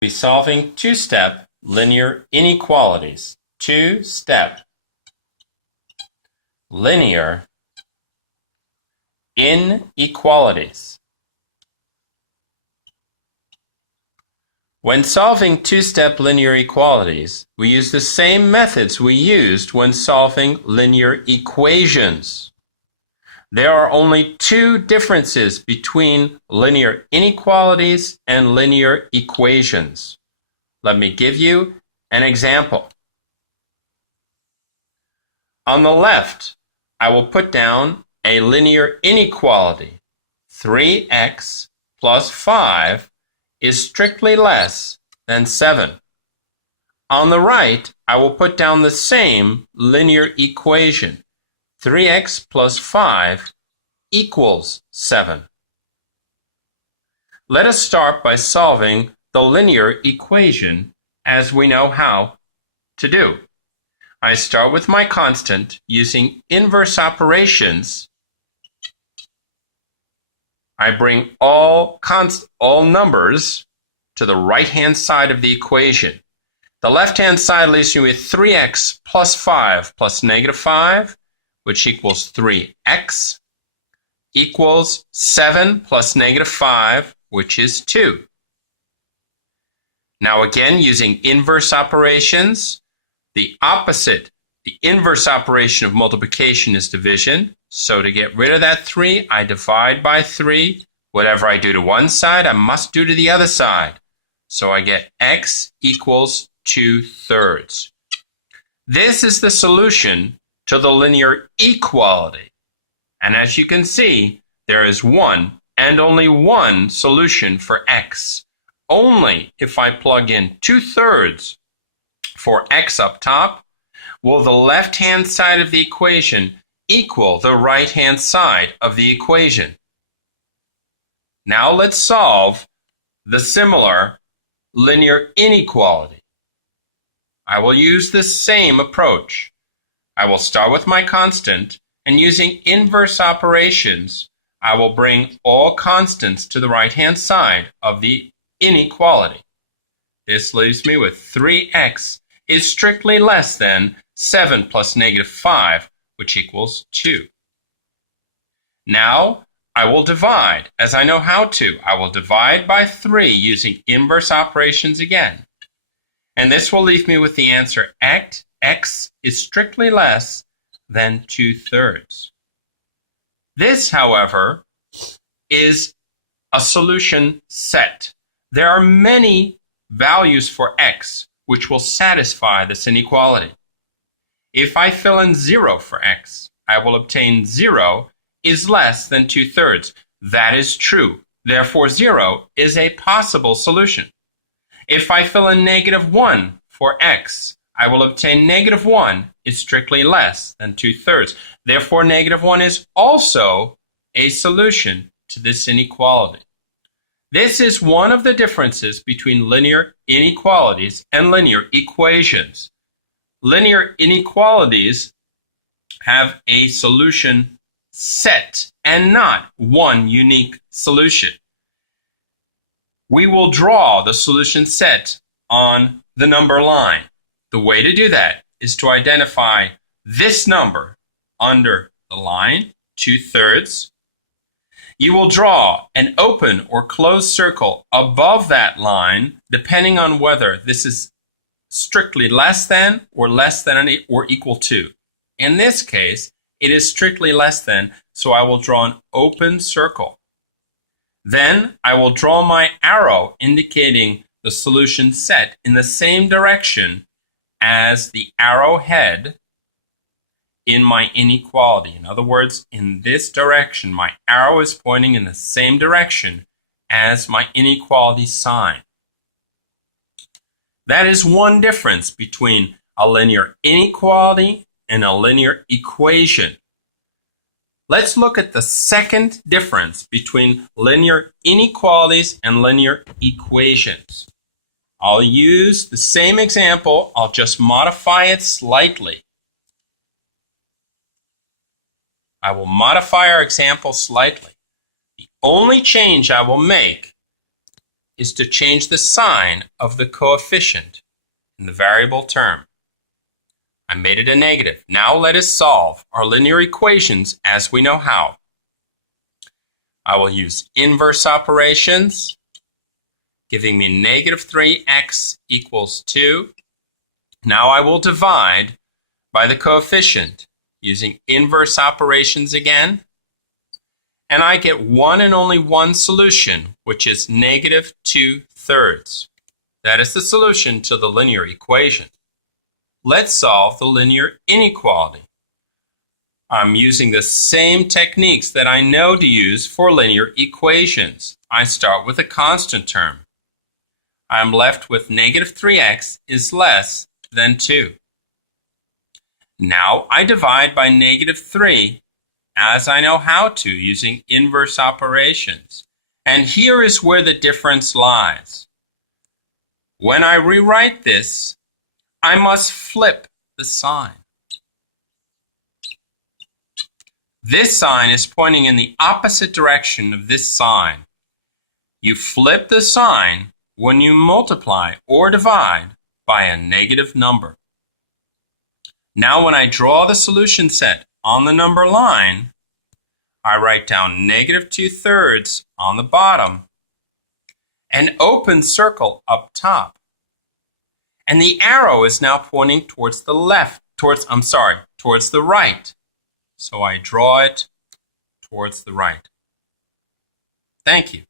Be solving two-step linear inequalities. Two-step linear inequalities. When solving two-step linear equalities, we use the same methods we used when solving linear equations. There are only two differences between linear inequalities and linear equations. Let me give you an example. On the left, I will put down a linear inequality. 3x plus 5 is strictly less than 7. On the right, I will put down the same linear equation. 3x plus 5 equals 7. Let us start by solving the linear equation as we know how to do. I start with my constant using inverse operations. I bring all numbers to the right-hand side of the equation. The left-hand side leaves me with 3x plus 5 plus negative 5, which equals 3x, equals 7 plus negative 5, which is 2. Now again, using inverse operations, the inverse operation of multiplication is division. So to get rid of that 3, I divide by 3. Whatever I do to one side, I must do to the other side. So I get x equals 2/3. This is the solution to the linear equality. And as you can see, there is one and only one solution for x. Only if I plug in 2/3 for x up top will the left-hand side of the equation equal the right-hand side of the equation. Now let's solve the similar linear inequality. I will use the same approach. I will start with my constant, and using inverse operations, I will bring all constants to the right-hand side of the inequality. This leaves me with 3x is strictly less than 7 plus negative 5, which equals 2. Now, I will divide, as I know how to. I will divide by 3 using inverse operations again. And this will leave me with the answer x is strictly less than 2/3. This, however, is a solution set. There are many values for x which will satisfy this inequality. If I fill in 0 for x, I will obtain 0 is less than 2/3. That is true. Therefore, 0 is a possible solution. If I fill in -1 for x, I will obtain -1 is strictly less than 2/3. Therefore, -1 is also a solution to this inequality. This is one of the differences between linear inequalities and linear equations. Linear inequalities have a solution set and not one unique solution. We will draw the solution set on the number line. The way to do that is to identify this number under the line, 2/3. You will draw an open or closed circle above that line, depending on whether this is strictly less than or equal to. In this case, it is strictly less than, so I will draw an open circle. Then I will draw my arrow indicating the solution set in the same direction as the arrowhead in my inequality. In other words, in this direction, my arrow is pointing in the same direction as my inequality sign. That is one difference between a linear inequality and a linear equation. Let's look at the second difference between linear inequalities and linear equations. I'll use the same example, I'll just modify it slightly. I will modify our example slightly. The only change I will make is to change the sign of the coefficient in the variable term. I made it a negative. Now let us solve our linear equations as we know how. I will use inverse operations, giving me negative 3x equals 2. Now I will divide by the coefficient using inverse operations again. And I get one and only one solution, which is negative 2/3. That is the solution to the linear equation. Let's solve the linear inequality. I'm using the same techniques that I know to use for linear equations. I start with a constant term. I'm left with negative 3x is less than 2. Now I divide by negative 3 as I know how to using inverse operations. And here is where the difference lies. When I rewrite this, I must flip the sign. This sign is pointing in the opposite direction of this sign. You flip the sign when you multiply or divide by a negative number. Now when I draw the solution set on the number line, I write down negative 2/3 on the bottom, an open circle up top. And the arrow is now pointing towards the towards the right. So I draw it towards the right. Thank you.